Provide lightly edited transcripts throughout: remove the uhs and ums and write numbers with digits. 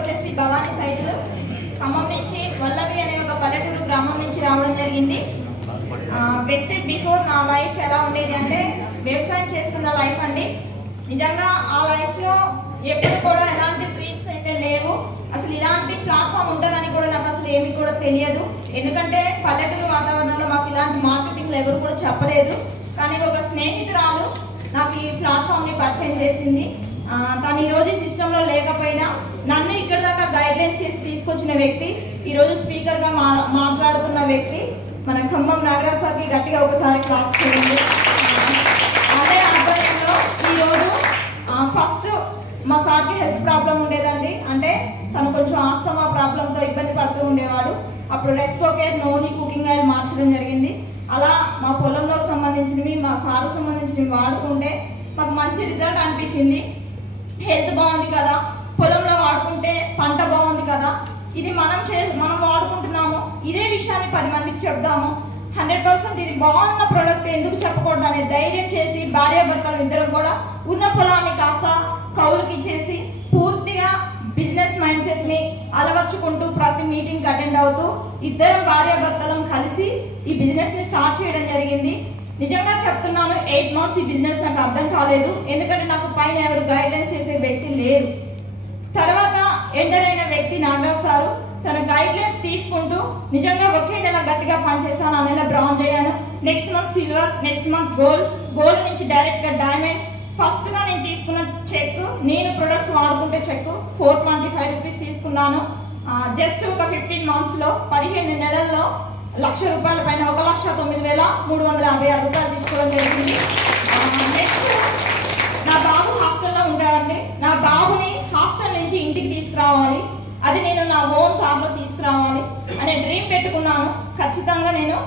వచ్చేసి భవానీ సైకిల్ ఖమ్మం నుంచి వల్లవి అనే ఒక పల్లెటూరు గ్రామం నుంచి రావడం జరిగింది. బెస్ట్ బిఫోర్ నా లైఫ్ ఎలా ఉండేది అంటే వ్యవసాయం చేస్తున్న లైఫ్ అండి. నిజంగా ఆ లైఫ్లో ఎప్పుడు కూడా ఎలాంటి డ్రీమ్స్ అయితే లేవు. అసలు ఇలాంటి ప్లాట్ఫామ్ ఉంటుందని కూడా నాకు అసలు ఏమీ కూడా తెలియదు. ఎందుకంటే పల్లెటూరు వాతావరణంలో మాకు ఇలాంటి మార్కెటింగ్లు ఎవరు కూడా చెప్పలేదు. కానీ ఒక స్నేహితురాలు నాకు ఈ ప్లాట్ఫామ్ని పరిచయం చేసింది. తను ఈరోజు ఈ సిస్టంలో లేకపోయినా నన్ను ఇక్కడ దాకా గైడ్లైన్స్ చేసి తీసుకొచ్చిన వ్యక్తి, ఈరోజు స్పీకర్గా మాట్లాడుతున్న వ్యక్తి మన ఖమ్మం నాగరాజ్ సార్కి గట్టిగా ఒకసారి క్లాప్ చేయండి. అదే ఆధ్వర్యంలో ఈరోజు ఫస్ట్ మా సార్కి హెల్త్ ప్రాబ్లం ఉండేదండి. అంటే తను కొంచెం ఆస్తమా ప్రాబ్లంతో ఇబ్బంది పడుతూ ఉండేవాడు. అప్పుడు రెస్పోకేర్ నోని కుకింగ్ ఆయిల్ మార్చడం జరిగింది. అలా మా పొలంలోకి సంబంధించినవి మా సార్కు సంబంధించినవి వాడుకుంటే మాకు మంచి రిజల్ట్ అనిపించింది. హెల్త్ బాగుంది కదా, పొలంలో వాడుకుంటే పంట బాగుంది కదా, ఇది మనం వాడుకుంటున్నాము, ఇదే విషయాన్ని 10 మందికి చెప్దాము, 100% ఇది బాగున్న ప్రోడక్ట్ ఎందుకు చెప్పకూడదు అనే ధైర్యం చేసి భార్యాభర్తలు ఇద్దరు కూడా ఉన్న పొలాన్ని కాస్త కౌలుకి ఇచ్చేసి పూర్తిగా బిజినెస్ మైండ్ సెట్ని అలవర్చుకుంటూ ప్రతి మీటింగ్కి అటెండ్ అవుతూ ఇద్దరం భార్యాభర్తలం కలిసి ఈ బిజినెస్ని స్టార్ట్ చేయడం జరిగింది. నిజంగా చెప్తున్నాను, 8 మంత్స్ ఈ బిజినెస్ నాకు అర్థం కాలేదు. ఎందుకంటే నాకు పైన ఎవరు గైడ్లైన్స్ చేసే వ్యక్తి లేరు. తర్వాత ఎంటర్ అయిన వ్యక్తి నాగరాజ్ సారు తన గైడ్లైన్స్ తీసుకుంటూ నిజంగా ఒకే నెల గట్టిగా పనిచేశాను. ఆ నెల బ్రాంజ్ అయ్యాను. Next month silver, next month gold నుంచి డైరెక్ట్గా డైమండ్. ఫస్ట్గా నేను తీసుకున్న చెక్, నేను ప్రొడక్ట్స్ వాడుకుంటే చెక్ 425 రూపీస్ తీసుకున్నాను. జస్ట్ ఒక 15 మంత్స్లో 15 నెలల్లో ₹1,00,000 పైన 1,09,356 రూపాయలు తీసుకోవడం జరిగింది. నెక్స్ట్ నా బాబు హాస్టల్లో ఉంటాడండి. నా బాబుని హాస్టల్ నుంచి ఇంటికి తీసుకురావాలి, అది నేను నా ఓన్ కార్లో తీసుకురావాలి అనే డ్రీమ్ పెట్టుకున్నాను. ఖచ్చితంగా నేను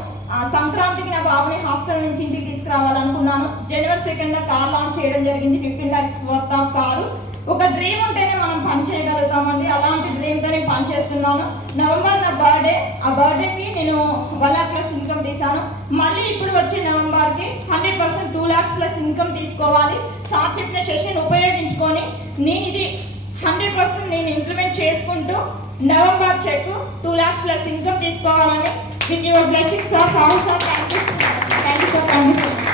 సంక్రాంతికి నా బాబుని హాస్టల్ నుంచి ఇంటికి తీసుకురావాలనుకున్నాను. జనవరి 2న కార్ లాంచ్ చేయడం జరిగింది. 15 lakhs వర్త్ ఆఫ్ కారు. ఒక డ్రీమ్ ఉంటేనే మనం పని చేయగలుగుతామండి. అలాంటి డ్రీమ్తో నేను పని చేస్తున్నాను. నవంబర్ నా బర్త్డే, ఆ బర్త్డేకి నేను 1 lakh ప్లస్ ఇన్కమ్ తీశాను. మళ్ళీ ఇప్పుడు వచ్చే నవంబర్కి 100% 2 lakhs ప్లస్ ఇన్కమ్ తీసుకోవాలి. సార్ చెప్పిన సెషన్ ఉపయోగించుకొని నేను ఇది 100% నేను ఇంప్లిమెంట్ చేసుకుంటూ November check 2 lakhs plus income తీసుకోవాలని with your blessings sir. Thank you sir.